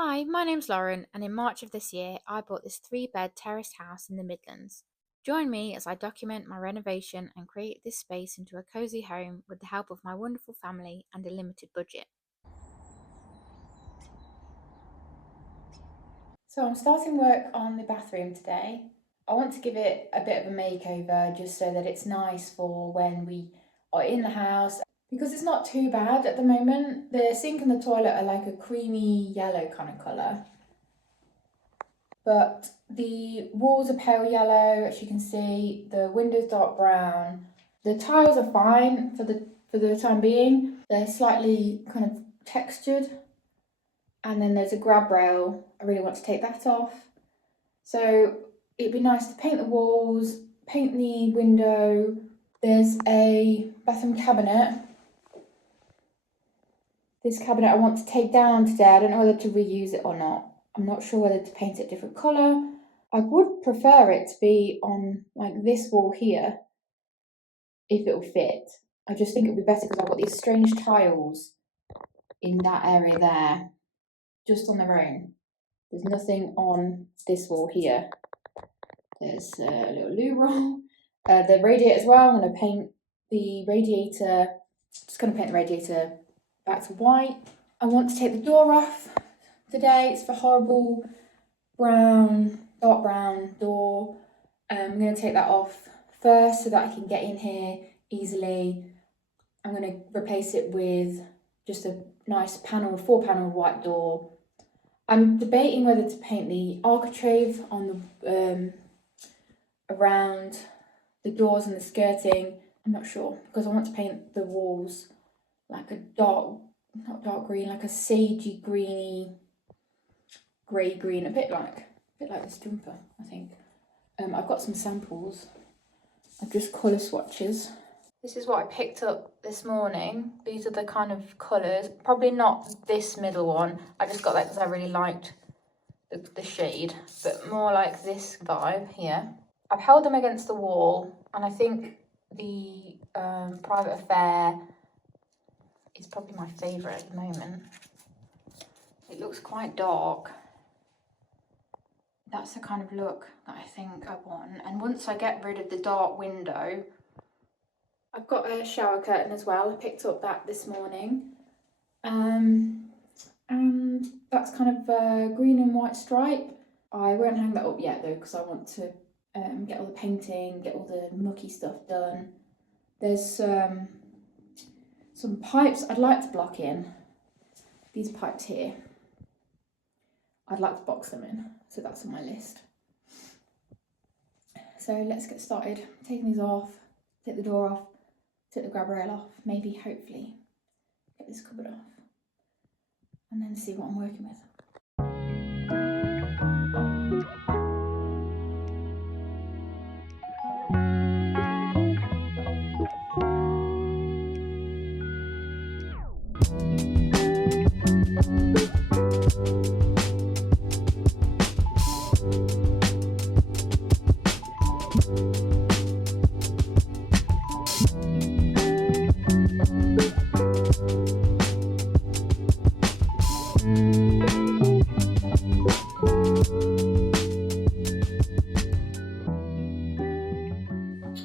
Hi, my name's Lauren, and in March of this year, I bought this 3-bed terraced house in the Midlands. Join me as I document my renovation and create this space into a cosy home with the help of my wonderful family and a limited budget. So I'm starting work on the bathroom today. I want to give it a bit of a makeover just so that it's nice for when we are in the house because it's not too bad at the moment. The sink and the toilet are like a creamy yellow kind of colour, but the walls are pale yellow, as you can see. The windows dark brown. The tiles are fine for the time being. They're slightly kind of textured, and then there's a grab rail. I really want to take that off. So it'd be nice to paint the walls, paint the window. There's a bathroom cabinet. This cabinet I want to take down today. I don't know whether to reuse it or not. I'm not sure whether to paint it a different colour. I would prefer it to be on like this wall here, if it will fit. I just think it would be better because I've got these strange tiles in that area there, just on their own. There's nothing on this wall here. There's a little loo roll. The radiator as well. I'm going to paint the radiator. Just going to paint the radiator back to white. I want to take the door off today. It's the horrible brown, dark brown door. I'm going to take that off first so that I can get in here easily. I'm going to replace it with just a nice panel, 4-panel white door. I'm debating whether to paint the architrave on the around the doors and the skirting. I'm not sure because I want to paint the walls like a dark, not dark green, like a sagey greeny, grey green, a bit like this jumper, I think. I've got some samples of just colour swatches. This is what I picked up this morning. These are the kind of colours. Probably not this middle one. I just got that because I really liked the shade, but more like this vibe here. I've held them against the wall, and I think the Private Affair is probably my favourite at the moment. It looks quite dark. That's the kind of look that I think I want. And once I get rid of the dark window, I've got a shower curtain as well. I picked up that this morning. And that's kind of a green and white stripe. I won't hang that up yet though because I want to get all the painting, get all the mucky stuff done. There's some pipes I'd like to block in. These pipes here. I'd like to box them in, so that's on my list. So let's get started. Taking these off, take the door off, take the grab rail off, maybe, hopefully, get this cupboard off, and then see what I'm working with.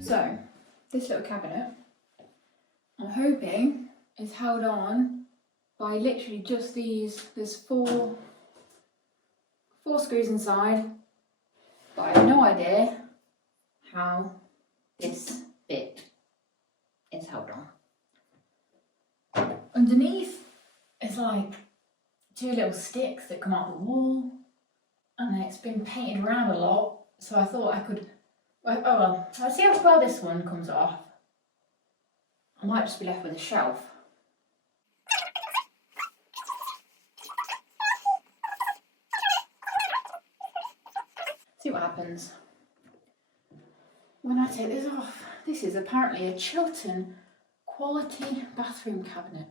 So, this little cabinet, I'm hoping is held on by literally just these. There's four screws inside, but I have no idea how this bit is held on. Underneath is like 2 little sticks that come out the wall, and it's been painted around a lot, so I thought I could, oh well, I'll see how well this one comes off. I might just be left with a shelf. See what happens when I take this off. This is apparently a Chiltern quality bathroom cabinet,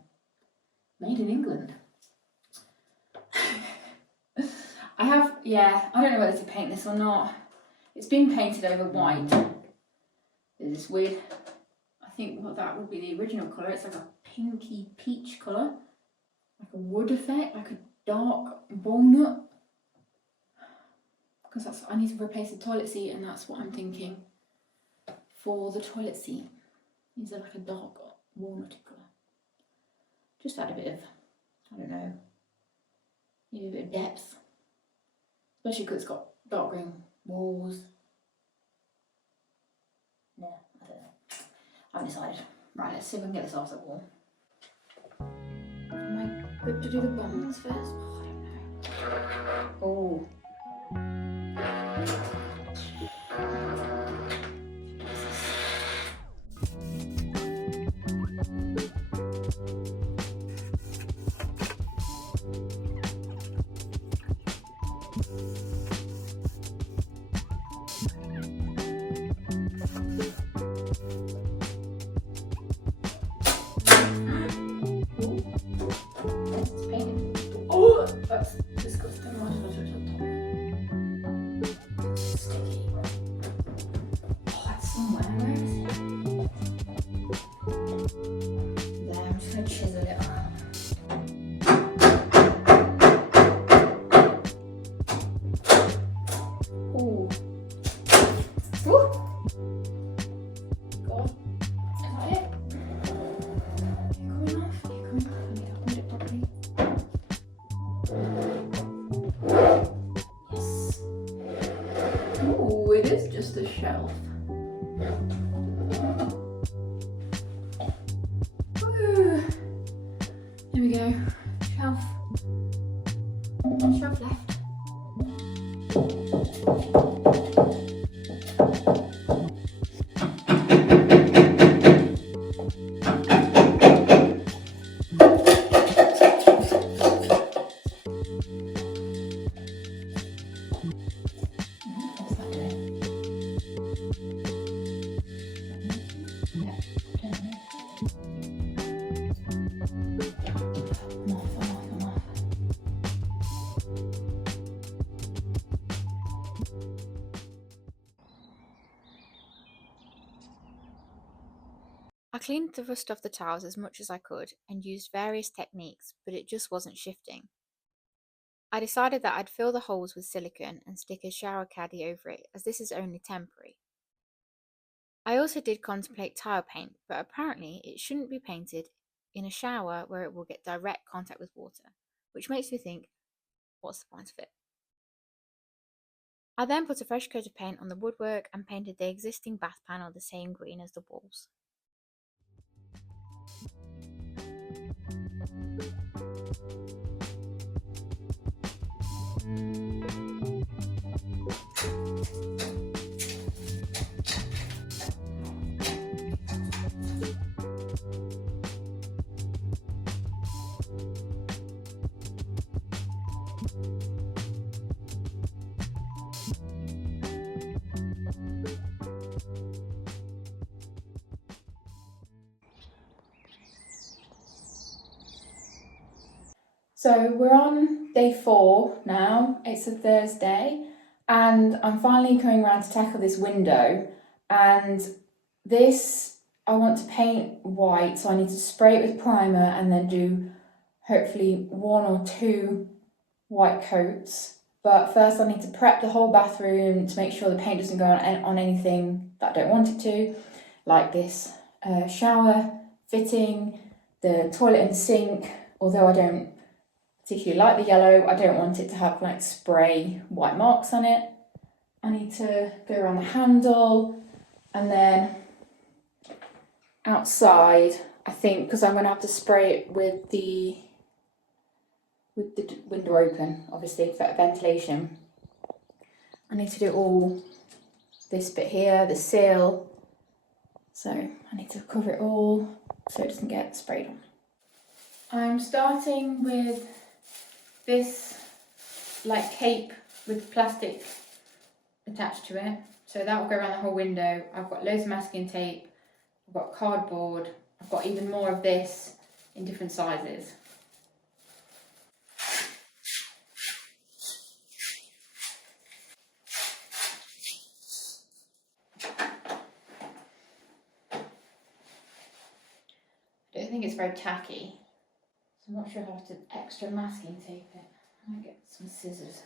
made in England. I don't know whether to paint this or not. It's been painted over white. There's this weird, I think what that would be the original colour. It's like a pinky peach colour, like a wood effect, like a dark walnut, because I need to replace the toilet seat, and that's what I'm thinking for the toilet seat. These are like a dark walnutty colour. Just add a bit of, I don't know, maybe a bit of depth, especially because it's got dark green walls. Yeah, I don't know. I haven't decided. Right, let's see if we can get this off the wall. Am I good to do the bonds first? Oh, I don't know. Oh. Oh, that's disgusting. Why did I touch the top? Sticky. Oh, that's somewhere. Where is it? There, I'm just going to chisel it off. Oh. Ooh. God. Is that it? You're coming off. You're coming off. I need to hold it properly. Yes. Ooh, it is just a shelf. Ooh. There we go. Shelf. Shelf left. I cleaned the rust off the tiles as much as I could and used various techniques, but it just wasn't shifting. I decided that I'd fill the holes with silicone and stick a shower caddy over it, as this is only temporary. I also did contemplate tile paint, but apparently it shouldn't be painted in a shower where it will get direct contact with water, which makes me think, what's the point of it? I then put a fresh coat of paint on the woodwork and painted the existing bath panel the same green as the walls. So we're on day 4 now. It's a Thursday, and I'm finally coming around to tackle this window. And this I want to paint white, so I need to spray it with primer and then do hopefully 1 or 2 white coats. But first I need to prep the whole bathroom to make sure the paint doesn't go on anything that I don't want it to, like this shower fitting, the toilet and sink. Although I don't particularly like the yellow, I don't want it to have like spray white marks on it. I need to go around the handle, and then outside, I think, because I'm going to have to spray it with the window open, obviously, for ventilation. I need to do all this bit here, the sill, so I need to cover it all so it doesn't get sprayed on. I'm starting with this like cape with plastic attached to it, so that will go around the whole window. I've got loads of masking tape, I've got cardboard, I've got even more of this in different sizes. I don't think it's very tacky, so I'm not sure how to extra masking tape it. I'm gonna get some scissors.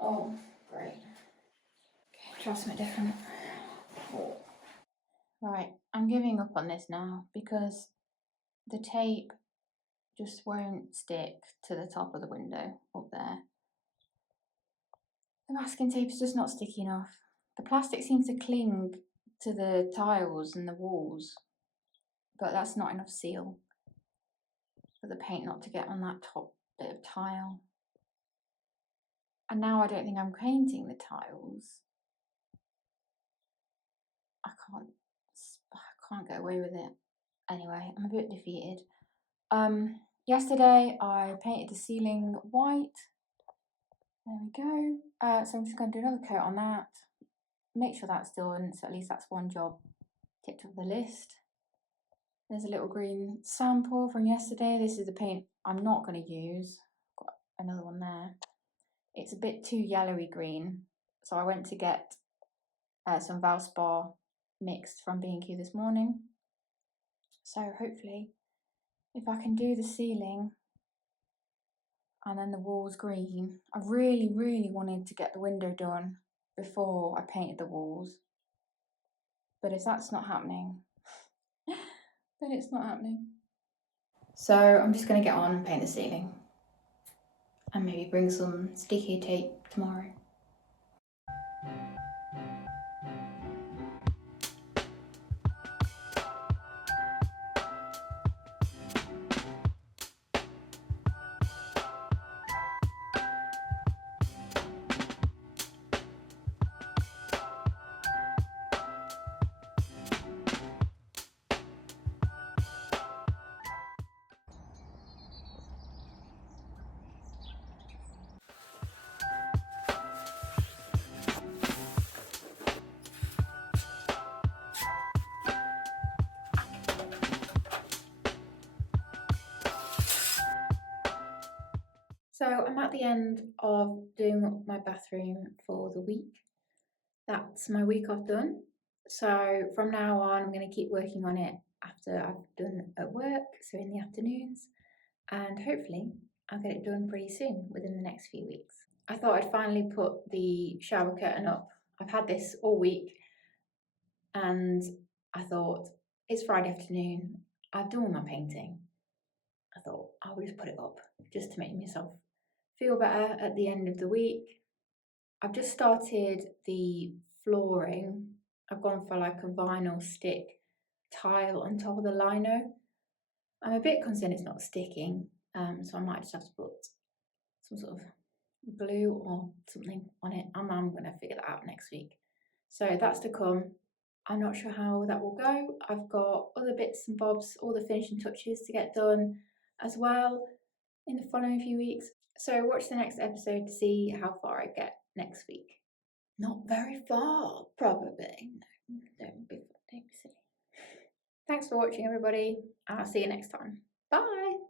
Oh, great. Okay, try something different. Right, I'm giving up on this now because the tape just won't stick to the top of the window up there. The masking tape is just not sticky enough. The plastic seems to cling to the tiles and the walls, but that's not enough seal for the paint not to get on that top bit of tile. And now I don't think I'm painting the tiles. I can't get away with it. Anyway, I'm a bit defeated. Yesterday I painted the ceiling white. There we go. So I'm just going to do another coat on that. Make sure that's done, so at least that's one job ticked off the list. There's a little green sample from yesterday. This is the paint I'm not going to use. Got another one there. It's a bit too yellowy green, so I went to get some Valspar mixed from B&Q this morning. So hopefully, if I can do the ceiling and then the walls green. I really, really wanted to get the window done before I painted the walls. But if that's not happening, then it's not happening. So I'm just going to get on and paint the ceiling. And maybe bring some sticky tape tomorrow. So I'm at the end of doing up my bathroom for the week. That's my week off done. So from now on, I'm going to keep working on it after I've done at work, so in the afternoons, and hopefully I'll get it done pretty soon, within the next few weeks. I thought I'd finally put the shower curtain up. I've had this all week, and I thought, it's Friday afternoon, I've done all my painting. I thought I will just put it up just to make myself feel better at the end of the week. I've just started the flooring. I've gone for like a vinyl stick tile on top of the lino. I'm a bit concerned it's not sticking, so I might just have to put some sort of glue or something on it. I'm going to figure that out next week. So that's to come. I'm not sure how that will go. I've got other bits and bobs, all the finishing touches to get done as well in the following few weeks. So watch the next episode to see how far I get next week. Not very far, probably. No, don't be silly. Thanks for watching, everybody. I'll see you next time. Bye.